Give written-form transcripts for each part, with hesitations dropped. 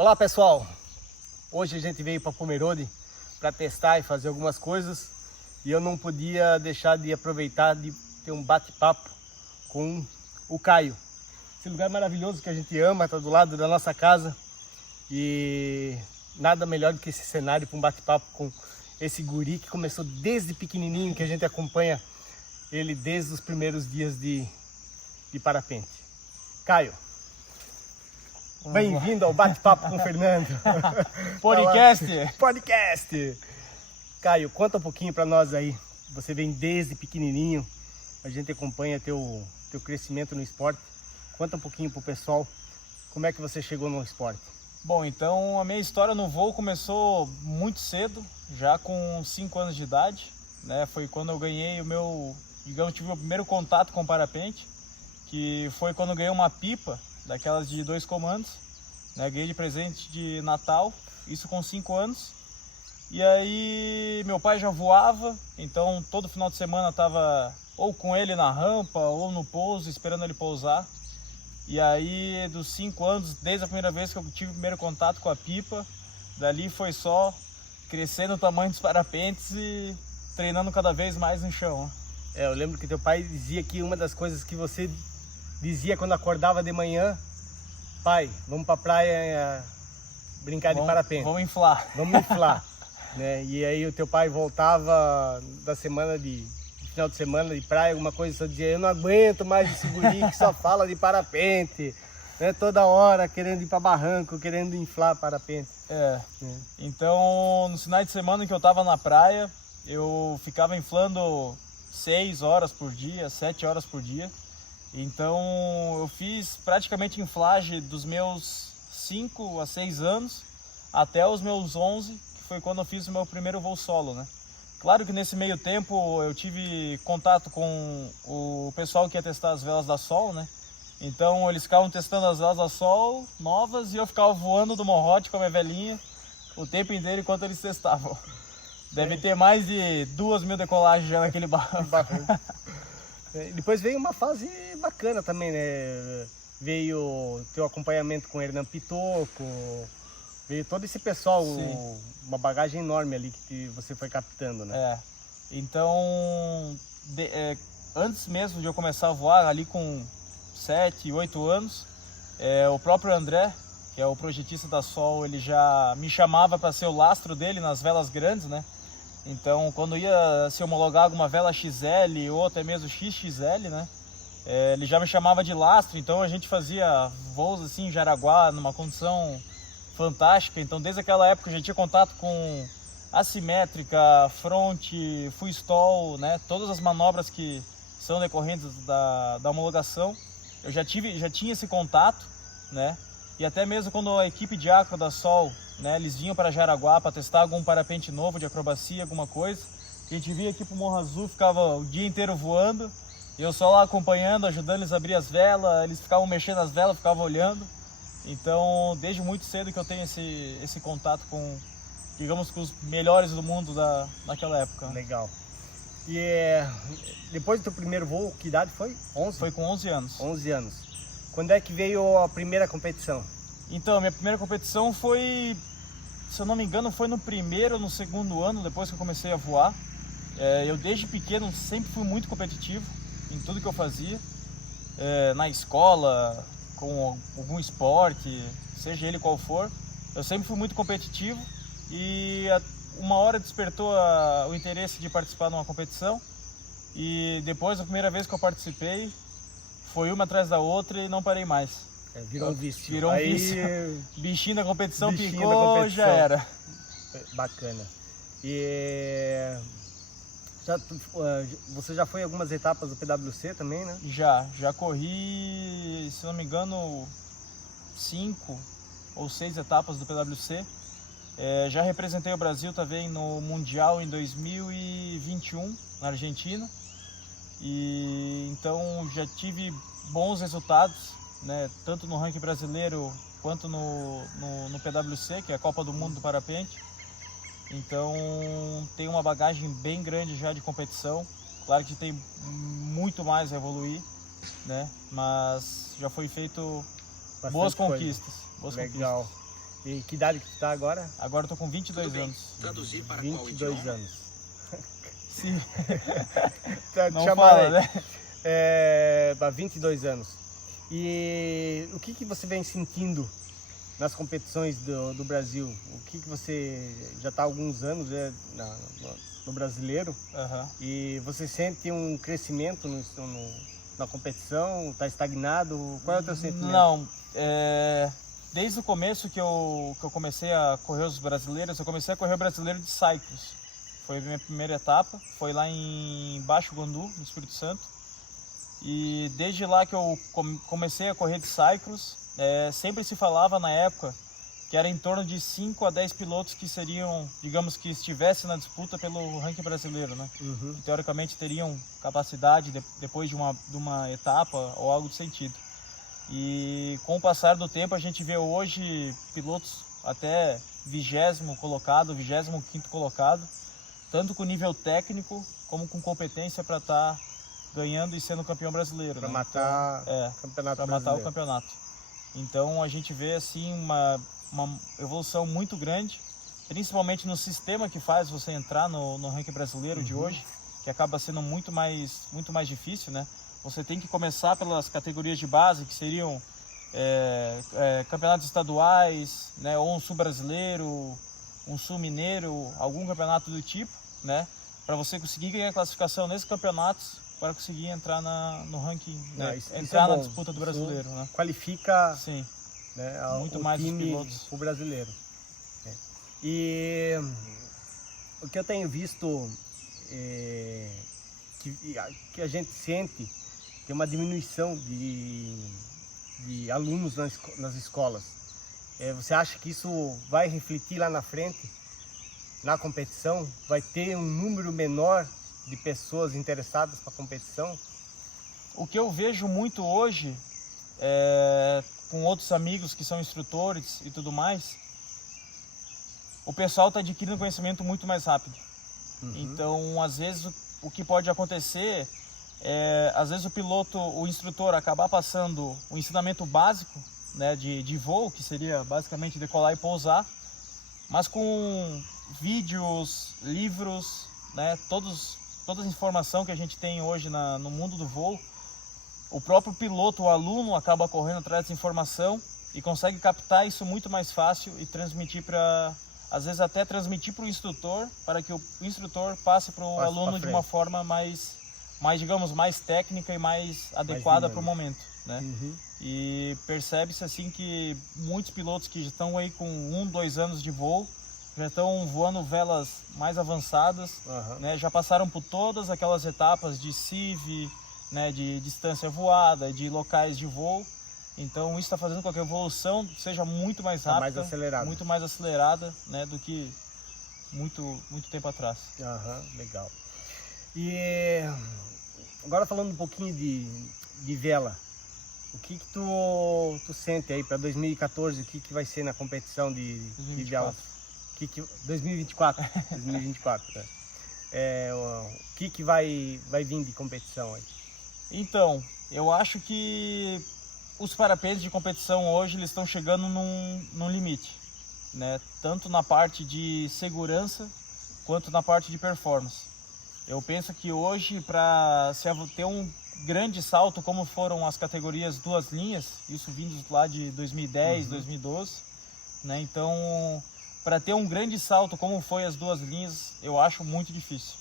Olá pessoal, hoje a gente veio para Pomerode para testar e fazer algumas coisas e eu não podia deixar de aproveitar de ter um bate-papo com o Caio. Esse lugar maravilhoso que a gente ama, está do lado da nossa casa e nada melhor do que esse cenário para um bate-papo com esse guri que começou desde pequenininho, que a gente acompanha ele desde os primeiros dias de parapente. Caio. Bem-vindo ao Bate-Papo com o Fernando. Podcast. Podcast. Caio, conta um pouquinho para nós aí. Você vem desde pequenininho, a gente acompanha teu crescimento no esporte. Conta um pouquinho pro pessoal como é que você chegou no esporte. Bom, então a minha história no voo começou muito cedo, já com 5 anos de idade, né? Foi quando eu ganhei tive o primeiro contato com o parapente, que foi quando eu ganhei uma pipa daquelas de 2 comandos, né? Ganhei de presente de Natal, isso com 5 anos. E aí meu pai já voava, então todo final de semana estava ou com ele na rampa ou no pouso, esperando ele pousar. E aí dos 5 anos, desde a primeira vez que eu tive o primeiro contato com a pipa, dali foi só crescendo o tamanho dos parapentes e treinando cada vez mais no chão. Eu lembro que teu pai dizia que uma das coisas que você dizia quando acordava de manhã: pai, vamos pra praia brincar de parapente. Vamos inflar. Vamos inflar. Né? E aí o teu pai voltava da semana final de semana de praia, alguma coisa, só dizia: eu não aguento mais esse guri que só fala de parapente, né? Toda hora querendo ir para barranco, querendo inflar parapente. Então nos finais de semana que eu tava na praia, eu ficava inflando 6 horas por dia, 7 horas por dia. Então eu fiz praticamente inflagem dos meus 5 a 6 anos até os meus 11, que foi quando eu fiz o meu primeiro voo solo, né? Claro que nesse meio tempo eu tive contato com o pessoal que ia testar as velas da Sol, né? Então eles ficavam testando as velas da Sol novas e eu ficava voando do morrote com a minha velinha o tempo inteiro enquanto eles testavam. Deve ter mais de 2.000 decolagens já naquele barco. Depois veio uma fase bacana também, né? Veio teu acompanhamento com o Hernan Pitoco, veio todo esse pessoal, uma bagagem enorme ali que você foi captando, né? Então, antes mesmo de eu começar a voar, ali com 7, 8 anos, o próprio André, que é o projetista da Sol, ele já me chamava para ser o lastro dele nas velas grandes, né? Então, quando ia se homologar alguma vela XL ou até mesmo XXL, né? Ele já me chamava de lastro, então a gente fazia voos assim em Jaraguá, numa condição fantástica. Então, desde aquela época eu já tinha contato com assimétrica, front, full stall, né? Todas as manobras que são decorrentes da homologação, eu já tinha esse contato, né? E até mesmo quando a equipe de acro da Sol, né, eles vinham para Jaraguá para testar algum parapente novo de acrobacia, alguma coisa, a gente via aqui pro Morro Azul, ficava o dia inteiro voando, e eu só lá acompanhando, ajudando eles a abrir as velas, eles ficavam mexendo as velas, ficavam olhando. Então, desde muito cedo que eu tenho esse contato com, digamos, com os melhores do mundo naquela época. Legal. E depois do teu primeiro voo, que idade foi? 11? Foi com 11 anos. 11 anos. Quando é que veio a primeira competição? Então, a minha primeira competição foi, se eu não me engano, foi no primeiro ou no segundo ano, depois que eu comecei a voar. Eu desde pequeno sempre fui muito competitivo em tudo que eu fazia. Na escola, com algum esporte, seja ele qual for, eu sempre fui muito competitivo e uma hora despertou o interesse de participar de uma competição e depois, a primeira vez que eu participei, foi uma atrás da outra e não parei mais. Virou um vício. Virou um vício. Bichinho da competição picou, já era. Bacana. E você já foi em algumas etapas do PWC também, né? Já corri, se não me engano, 5 ou 6 etapas do PWC. Já representei o Brasil também no Mundial em 2021, na Argentina. E então já tive bons resultados, né, tanto no ranking brasileiro quanto no PWC, que é a Copa do Mundo do Parapente. Então tem uma bagagem bem grande já de competição. Claro que tem muito mais a evoluir, né? Mas já foi feito boas conquistas. Legal. E que idade que tu tá agora? Agora eu tô com 22 anos. Traduzir para qual 22 idioma? anos. Sim. Tá, Não chama fala, aí. né? Há 22 anos. E o que você vem sentindo nas competições do Brasil? O que você já está há alguns anos no brasileiro Aham. e você sente um crescimento na competição? Está estagnado? Qual é o teu sentimento? Não, desde o começo que eu comecei a correr os brasileiros, eu comecei a correr o brasileiro de cyclos. Foi a minha primeira etapa, foi lá em Baixo Guandu, no Espírito Santo. E desde lá que eu comecei a correr de cyclos, sempre se falava na época que era em torno de 5 a 10 pilotos que seriam, digamos que estivessem na disputa pelo ranking brasileiro, né? Uhum. Que teoricamente teriam capacidade depois de uma etapa ou algo do sentido. E com o passar do tempo a gente vê hoje pilotos até 20º colocado, 25º colocado, tanto com nível técnico como com competência para estar ganhando e sendo campeão brasileiro. Para né? matar Então, campeonato para matar o brasileiro. campeonato. Então a gente vê assim uma evolução muito grande, principalmente no sistema que faz você entrar no ranking brasileiro de hoje, que acaba sendo muito mais difícil, né? Você tem que começar pelas categorias de base, que seriam campeonatos estaduais, né? Ou um sul brasileiro, um sul mineiro, algum campeonato do tipo, né? Para você conseguir ganhar classificação nesses campeonatos, para conseguir entrar no ranking, né? Isso Entrar é na bom. disputa do Isso brasileiro, né? Qualifica, Sim, né, muito o mais os time, pilotos. o brasileiro. E o que eu tenho visto que a gente sente tem uma diminuição de alunos nas escolas. Você acha que isso vai refletir lá na frente, na competição? Vai ter um número menor de pessoas interessadas para a competição? O que eu vejo muito hoje, com outros amigos que são instrutores e tudo mais, o pessoal está adquirindo conhecimento muito mais rápido. Então, às vezes, o que pode acontecer às vezes o instrutor acabar passando o ensinamento básico, né, de voo, que seria basicamente decolar e pousar, mas com vídeos, livros, né, toda a informação que a gente tem hoje no mundo do voo, o próprio piloto, o aluno, acaba correndo atrás dessa informação e consegue captar isso muito mais fácil e transmitir às vezes até transmitir para o instrutor, para que o instrutor passe para o aluno de uma forma mais, digamos, mais técnica e mais adequada para o momento, né? E percebe-se assim que muitos pilotos que estão aí com 1, 2 anos de voo já estão voando velas mais avançadas, né? Já passaram por todas aquelas etapas de CIV, né? De distância voada, de locais de voo. Então isso está fazendo com que a evolução seja muito mais rápida, muito mais acelerada, né? Do que muito tempo atrás. Legal. E agora falando um pouquinho de vela, o que tu sente aí para 2014? O que vai ser na competição de vela? 2024. 2024, né? O que vai vir de competição aí? Então, eu acho que os parapesos de competição hoje eles estão chegando num limite, né? Tanto na parte de segurança quanto na parte de performance. Eu penso que hoje, para se ter um grande salto, como foram as categorias duas linhas, isso vindo lá de 2010, 2012, né? Então, para ter um grande salto como foi as duas linhas, eu acho muito difícil,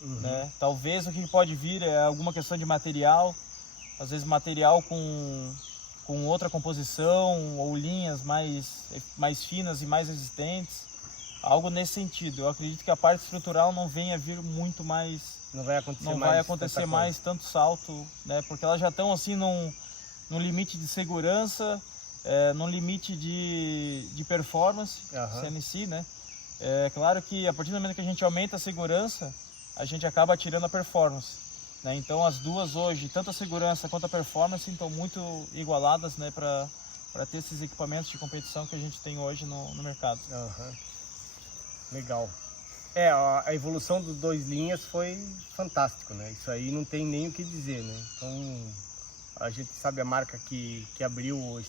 né? Talvez o que pode vir é alguma questão de material, às vezes material com outra composição ou linhas mais finas e mais resistentes, algo nesse sentido. Eu acredito que a parte estrutural não venha vir muito mais, não vai acontecer mais tanto salto, né? Porque elas já estão assim num limite de segurança, num limite de performance, CNC, né? É claro que a partir do momento que a gente aumenta a segurança, a gente acaba tirando a performance, né? Então as duas hoje, tanto a segurança quanto a performance, estão muito igualadas, né? Para ter esses equipamentos de competição que a gente tem hoje no mercado. Legal. A evolução dos dois linhas foi fantástico, né? Isso aí não tem nem o que dizer, né? Então a gente sabe a marca que abriu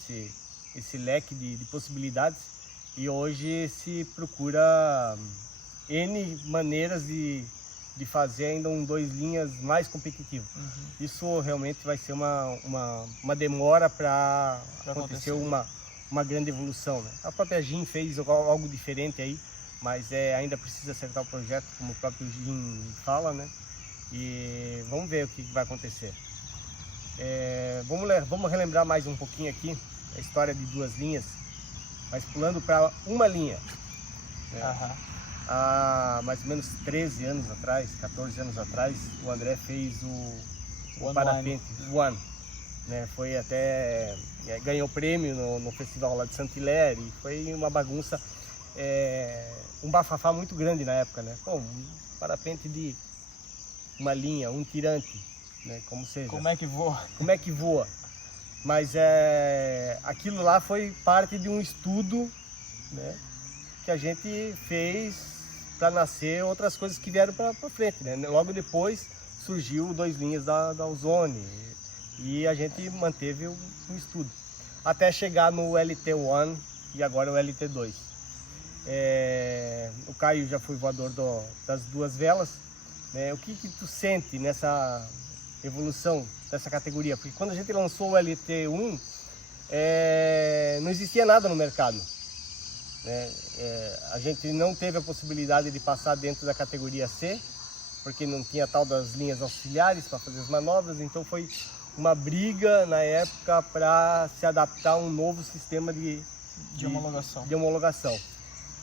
esse leque de possibilidades E hoje se procura N maneiras de fazer ainda um 2 linhas mais competitivo. Isso realmente vai ser uma demora para acontecer uma grande evolução, né? A própria GIM fez algo diferente aí, mas ainda precisa acertar o projeto, como o próprio GIM fala, né? E vamos ver o que vai acontecer. Vamos relembrar mais um pouquinho aqui a história de 2 linhas, mas pulando para uma linha. Né? Há mais ou menos 13 anos atrás, 14 anos atrás, o André fez o parapente One. Né? Foi até ganhou prêmio no festival lá de Saint-Hilaire, e foi uma bagunça, um bafafá muito grande na época, né? Pô, um parapente de uma linha, um tirante, né? Como seja. Como é que voa? Como é que voa? Mas aquilo lá foi parte de um estudo, né, que a gente fez para nascer outras coisas que vieram para frente, né? Logo depois surgiu o 2 linhas da Ozone e a gente manteve o estudo até chegar no LT1 e agora o LT2. O Caio já foi voador das 2 velas, né? O que tu sente nessa evolução dessa categoria? Porque quando a gente lançou o LT1, não existia nada no mercado, né? A gente não teve a possibilidade de passar dentro da categoria C, porque não tinha tal das linhas auxiliares para fazer as manobras, então foi uma briga na época para se adaptar a um novo sistema de homologação.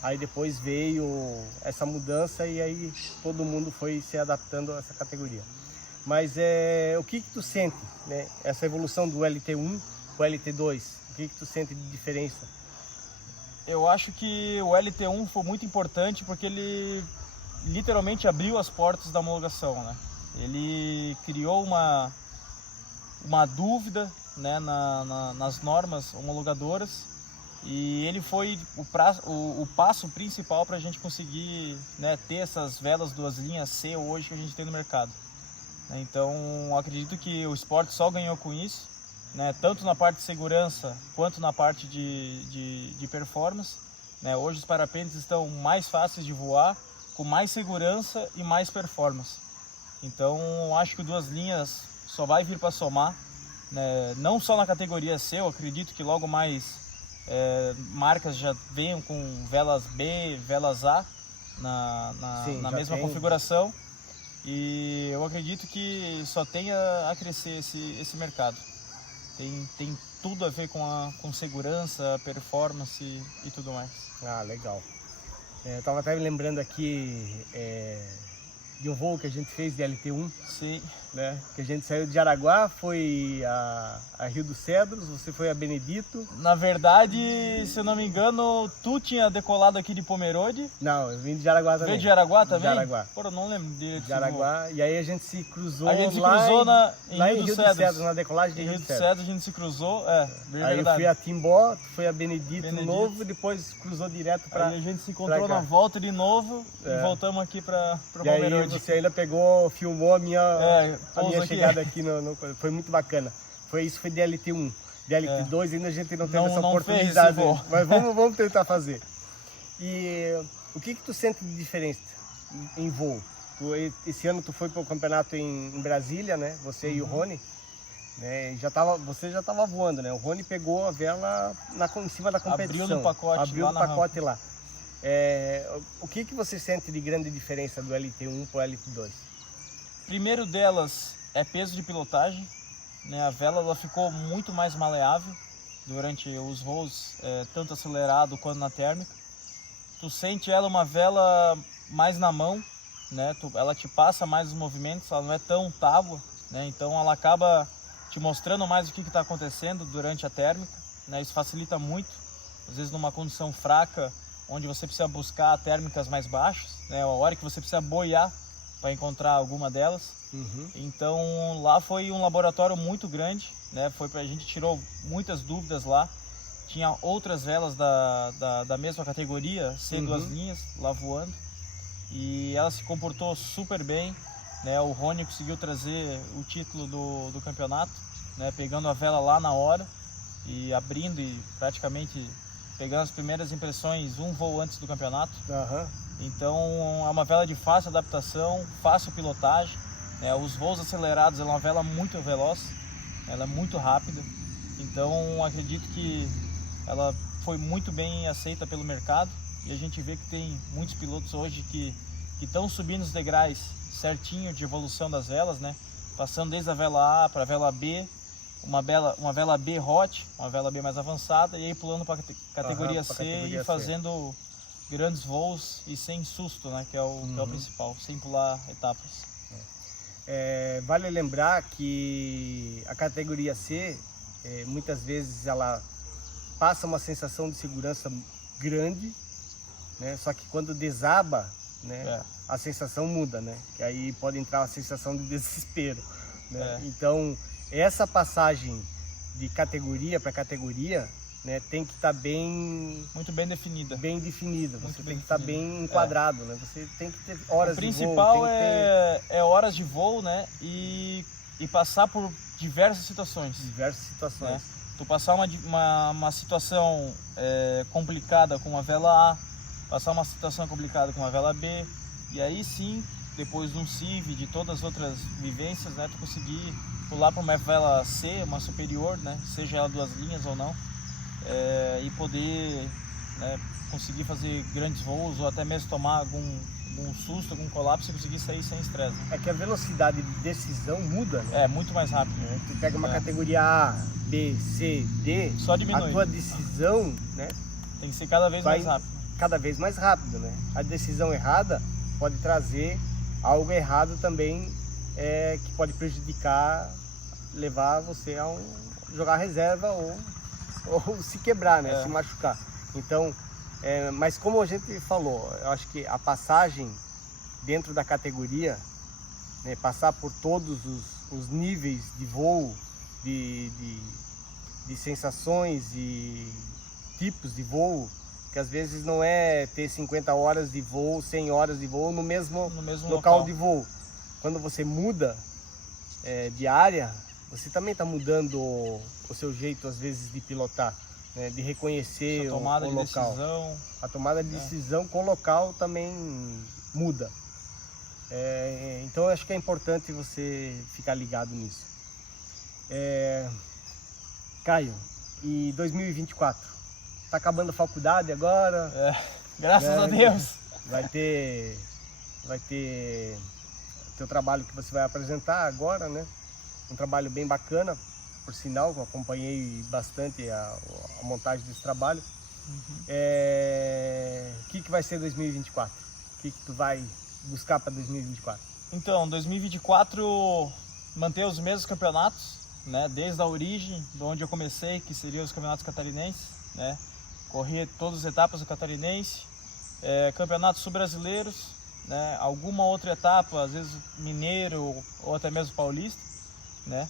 Aí depois veio essa mudança e aí todo mundo foi se adaptando a essa categoria. Mas o que tu sente, né? Essa evolução do LT1 para o LT2, o que tu sente de diferença? Eu acho que o LT1 foi muito importante porque ele literalmente abriu as portas da homologação, né? Ele criou uma dúvida, né, nas normas homologadoras, e ele foi o passo principal para a gente conseguir, né, ter essas velas 2 linhas C hoje que a gente tem no mercado. Então, acredito que o esporte só ganhou com isso, né, tanto na parte de segurança quanto na parte de performance. Né? Hoje os parapentes estão mais fáceis de voar, com mais segurança e mais performance. Então, acho que o 2 linhas só vai vir para somar, né? Não só na categoria C, eu acredito que logo mais marcas já venham com velas B, velas A na mesma configuração. E eu acredito que só tem a crescer esse mercado. Tem tudo a ver com segurança, performance e tudo mais. Ah, legal. Eu estava até me lembrando aqui de um voo que a gente fez de LT1. Sim. Né? Que a gente saiu de Jaraguá, foi a Rio dos Cedros, você foi a Benedito. Na verdade, se eu não me engano, tu tinha decolado aqui de Pomerode. Não, eu vim de Jaraguá também. Veio de Jaraguá também? Jaraguá. Pô, eu não lembro dele. Jaraguá, e aí a gente se cruzou lá em Rio dos Cedros, na decolagem de Rio dos Cedros. A gente se cruzou, verdade. Aí eu fui a Timbó, tu foi a Benedito novo, e depois cruzou direto para. Aí a gente se encontrou na volta de novo e voltamos aqui para Pomerode. E aí você ainda filmou a minha chegada aqui foi muito bacana. Isso foi de LT1. De LT2 ainda a gente não teve essa oportunidade. Mas vamos tentar fazer. E o que tu sente de diferença em voo? Esse ano tu foi para o campeonato em Brasília, né? Você e o Rony. Né? Você já estava voando, né? O Rony pegou a vela em cima da competição. Abriu no pacote lá. O que você sente de grande diferença do LT1 para o LT2? Primeiro delas é peso de pilotagem, né? A vela ela ficou muito mais maleável durante os voos, tanto acelerado quanto na térmica. Tu sente ela uma vela mais na mão, né? Ela te passa mais os movimentos, ela não é tão tábua, né? Então ela acaba te mostrando mais o que está acontecendo durante a térmica, né? Isso facilita muito, às vezes numa condição fraca, onde você precisa buscar térmicas mais baixas, né? A hora que você precisa boiar para encontrar alguma delas. Então lá foi um laboratório muito grande, né? A gente tirou muitas dúvidas lá. Tinha outras velas da mesma categoria, C 2 linhas, lá voando, e ela se comportou super bem, né? O Rony conseguiu trazer o título do campeonato, né? Pegando a vela lá na hora e abrindo e praticamente pegando as primeiras impressões um voo antes do campeonato. Aham. Então é uma vela de fácil adaptação, fácil pilotagem, né? Os voos acelerados, ela é uma vela muito veloz, ela é muito rápida. Então acredito que ela foi muito bem aceita pelo mercado e a gente vê que tem muitos pilotos hoje que estão subindo os degraus certinho de evolução das velas, né? Passando desde a vela A para a vela B, uma vela B hot, uma vela B mais avançada, e aí pulando para a categoria C e fazendo grandes voos e sem susto, né? Que é o principal, sem pular etapas. Vale lembrar que a categoria C, muitas vezes ela passa uma sensação de segurança grande, né? Só que quando desaba, né, a sensação muda, né? Que aí pode entrar uma sensação de desespero, né? Então, essa passagem de categoria para categoria, né, tem que estar muito bem definida. Bem definida. Você tem que estar bem enquadrado, né? Você tem que ter horas de voo. O principal é horas de voo, né? E passar por diversas situações. Diversas situações. Né? Tu passar uma situação complicada com uma vela A, passar uma situação complicada com uma vela B, e aí sim, depois de um CIV, de todas as outras vivências, né, tu conseguir pular para uma vela C, uma superior, né, seja ela 2 linhas ou não, e poder, né, conseguir fazer grandes voos ou até mesmo tomar algum susto, algum colapso e conseguir sair sem estresse. Né? É que a velocidade de decisão muda, né? É muito mais rápido. Né? Tu pega uma categoria A, B, C, D, só diminui. A tua decisão, né, tem que ser cada vez mais rápido. Cada vez mais rápido, né? A decisão errada pode trazer algo errado também, que pode prejudicar, levar você a jogar reserva ou se quebrar, né? Se machucar. Então, mas como a gente falou, eu acho que a passagem dentro da categoria, né, passar por todos os níveis de voo, de sensações e tipos de voo, que às vezes não é ter 50 horas de voo, 100 horas de voo no mesmo local de voo. Quando você muda de área, você também está mudando o seu jeito, às vezes, de pilotar, né? De reconhecer o local. A tomada de decisão com o local também muda. Então, eu acho que é importante você ficar ligado nisso. Caio, e 2024? Tá acabando a faculdade agora. Graças a Deus. Vai ter teu trabalho que você vai apresentar agora, né? Um trabalho bem bacana, por sinal, eu acompanhei bastante a montagem desse trabalho. O que vai ser 2024? O que tu vai buscar para 2024? Então, 2024 manter os mesmos campeonatos, né? Desde a origem, de onde eu comecei, que seriam os campeonatos catarinenses, né? Correr todas as etapas do catarinense, campeonatos sul-brasileiros, né? Alguma outra etapa, às vezes mineiro ou até mesmo paulista, né?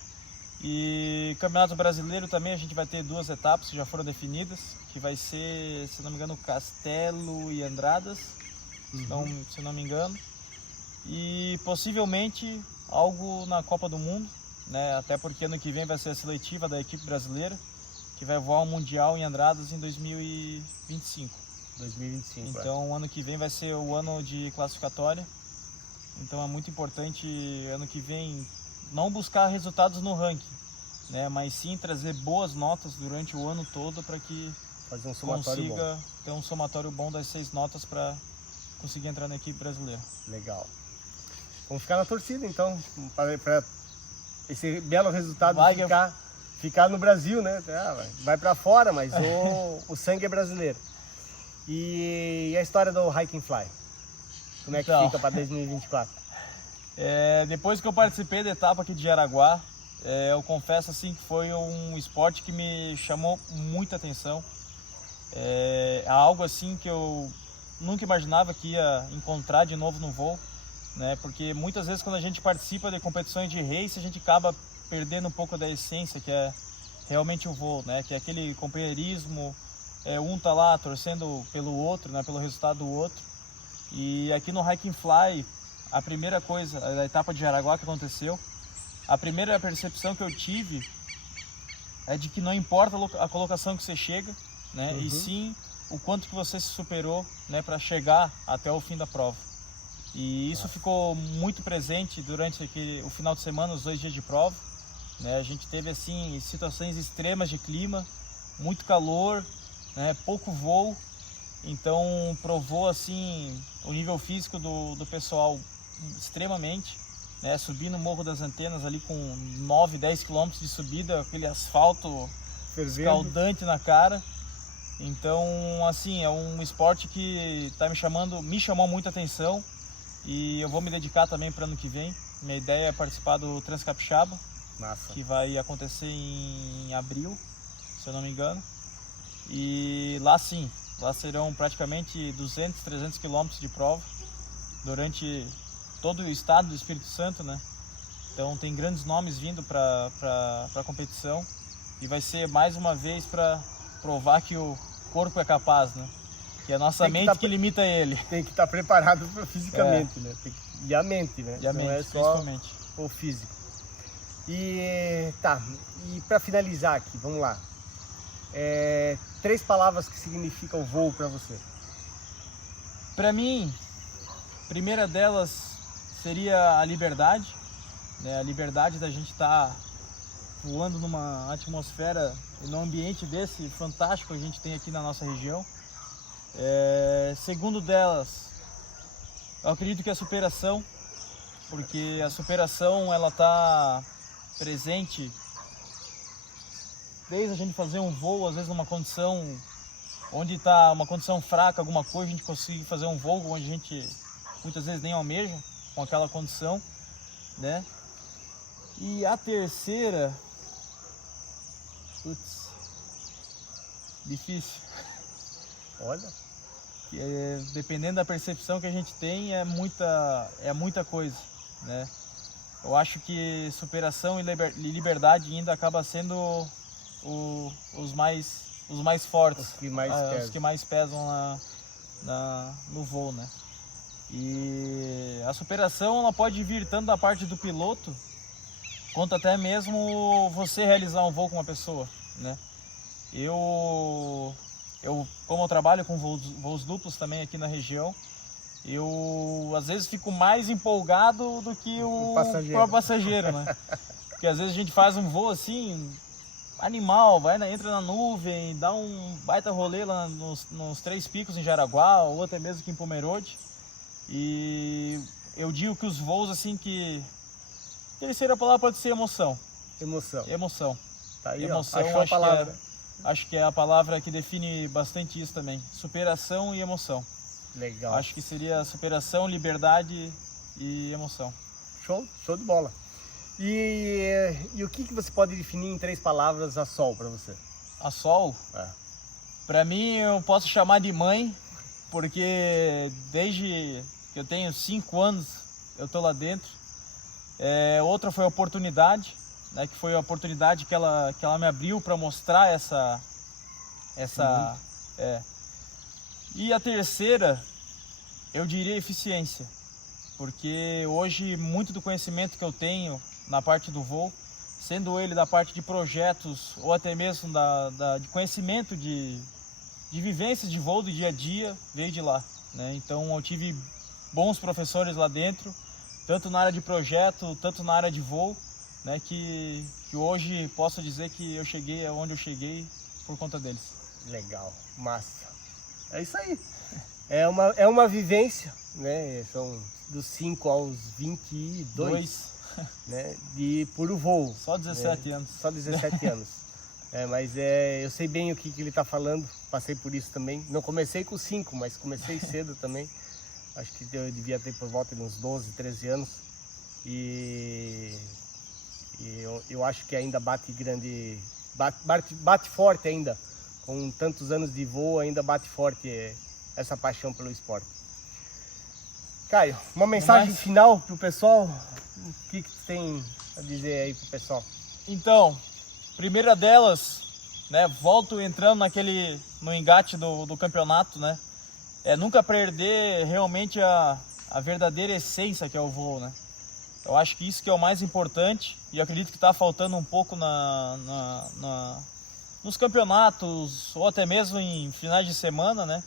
E campeonato brasileiro também a gente vai ter 2 etapas que já foram definidas, que vai ser, se não me engano, Castelo e Andradas, se não me engano, e possivelmente algo na Copa do Mundo, né? Até porque ano que vem vai ser a seletiva da equipe brasileira, que vai voar o Mundial em Andradas em 2025. Então, ano que vem vai ser o ano de classificatória. Então, é muito importante, ano que vem, não buscar resultados no ranking, né? Mas sim trazer boas notas durante o ano todo para que fazer um somatório consiga ter um somatório bom das 6 notas para conseguir entrar na equipe brasileira. Legal. Vamos ficar na torcida, então, para esse belo resultado ficar no Brasil, né? Vai para fora, mas o sangue é brasileiro. E a história do Hike and Fly? Como é que fica para 2024? Depois que eu participei da etapa aqui de Jaraguá, eu confesso assim que foi um esporte que me chamou muita atenção. É algo assim que eu nunca imaginava que ia encontrar de novo no voo, né? Porque muitas vezes quando a gente participa de competições de race, a gente acaba perdendo um pouco da essência que é realmente o voo, né? Que é aquele companheirismo, um tá lá torcendo pelo outro, né? Pelo resultado do outro. E aqui no Hike and Fly, a primeira coisa, a etapa de Jaraguá que aconteceu, a primeira percepção que eu tive é de que não importa a colocação que você chega, né? E sim o quanto que você se superou, né, para chegar até o fim da prova. E isso ficou muito presente durante o final de semana, os 2 dias de prova, né? A gente teve assim situações extremas de clima, muito calor, né, pouco voo, então provou assim o nível físico do pessoal extremamente, né? Subir no Morro das Antenas ali com 9, 10 km de subida, aquele asfalto escaldante na cara. Então, assim, é um esporte que me chamou muita atenção e eu vou me dedicar também para ano que vem. Minha ideia é participar do Transcapixaba, que vai acontecer em abril, se eu não me engano. E lá sim, lá serão praticamente 200, 300 quilômetros de prova durante todo o estado do Espírito Santo, né? Então tem grandes nomes vindo para a competição e vai ser mais uma vez para provar que o corpo é capaz, né? Que é a nossa mente que limita ele. Tem que estar preparado fisicamente, né? E a mente, né? E a mente, não é só principalmente. O físico. E para finalizar aqui, vamos lá. 3 palavras que significam voo para você. Para mim, a primeira delas seria a liberdade, né? A liberdade da gente estar voando numa atmosfera e num ambiente desse fantástico que a gente tem aqui na nossa região. Segundo delas, eu acredito que é a superação, porque a superação ela está presente desde a gente fazer um voo, às vezes numa condição onde está uma condição fraca, alguma coisa, a gente consegue fazer um voo onde a gente muitas vezes nem almeja com aquela condição, né? E a terceira, difícil. Olha. Dependendo da percepção que a gente tem, é muita coisa, né? Eu acho que superação e liberdade ainda acaba sendo os mais fortes, os que mais pesam no voo, né? E a superação ela pode vir tanto da parte do piloto quanto até mesmo você realizar um voo com uma pessoa, né? Eu como eu trabalho com voos duplos também aqui na região, eu às vezes fico mais empolgado do que o próprio passageiro, né? Porque às vezes a gente faz um voo assim, animal, entra na nuvem, dá um baita rolê lá nos 3 picos em Jaraguá, ou até mesmo aqui em Pomerode. E eu digo que os voos assim que... A terceira palavra pode ser emoção. Emoção. Tá aí, emoção, achou a palavra. Acho que é a palavra que define bastante isso também. Superação e emoção. Legal. Acho que seria superação, liberdade e emoção. Show de bola. E o que você pode definir em 3 palavras a Sol para você? A Sol? Para mim eu posso chamar de mãe, porque desde que eu tenho 5 anos eu tô lá dentro. Outra foi a oportunidade, né, que foi a oportunidade que ela me abriu para mostrar essa E a terceira, eu diria eficiência, porque hoje muito do conhecimento que eu tenho na parte do voo, sendo ele da parte de projetos ou até mesmo de conhecimento de vivências de voo do dia a dia, veio de lá, né? Então eu tive bons professores lá dentro, tanto na área de projeto, tanto na área de voo, né, que hoje posso dizer que eu cheguei onde eu cheguei por conta deles. Legal, massa. É isso aí. É uma vivência, né? São dos 5 aos 22, né? De puro voo. Só 17 anos. Só 17 anos. Mas eu sei bem o que ele está falando, passei por isso também. Não comecei com 5, mas comecei cedo também. Acho que eu devia ter por volta de uns 12, 13 anos. E eu acho que ainda bate forte ainda. Com tantos anos de voo, ainda bate forte essa paixão pelo esporte. Caio, uma mensagem final para o pessoal? O que tu tem a dizer aí para o pessoal? Então, primeira delas, né, volto entrando no engate do campeonato, né? Nunca perder realmente a verdadeira essência que é o voo, né? Eu acho que isso que é o mais importante e acredito que está faltando um pouco nos campeonatos ou até mesmo em finais de semana, né?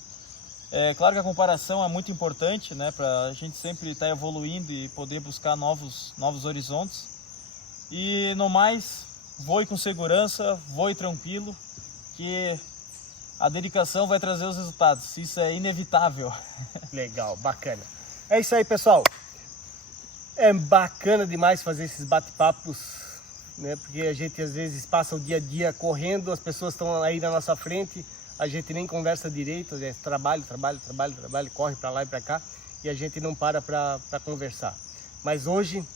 É claro que a comparação é muito importante, né? Para a gente sempre estar evoluindo e poder buscar novos horizontes. E no mais, voe com segurança, voe tranquilo, que a dedicação vai trazer os resultados. Isso é inevitável. Legal, bacana. É isso aí, pessoal. É bacana demais fazer esses bate-papos, né? Porque a gente às vezes passa o dia a dia correndo, as pessoas estão aí na nossa frente, a gente nem conversa direito, é trabalho, corre para lá e para cá e a gente não para conversar. Mas hoje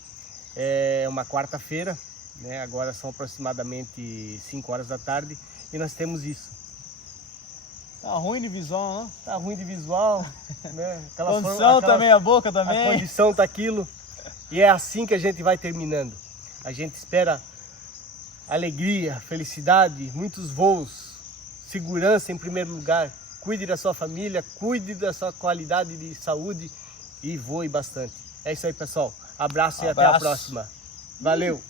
é uma quarta-feira, né? Agora são aproximadamente 5 horas da tarde e nós temos isso. Tá ruim de visual, não? Tá ruim de visual, né? Condição tá meia boca também. A condição tá aquilo. E é assim que a gente vai terminando. A gente espera alegria, felicidade, muitos voos, segurança em primeiro lugar. Cuide da sua família, cuide da sua qualidade de saúde e voe bastante. É isso aí, pessoal. Abraço e até a próxima. Valeu!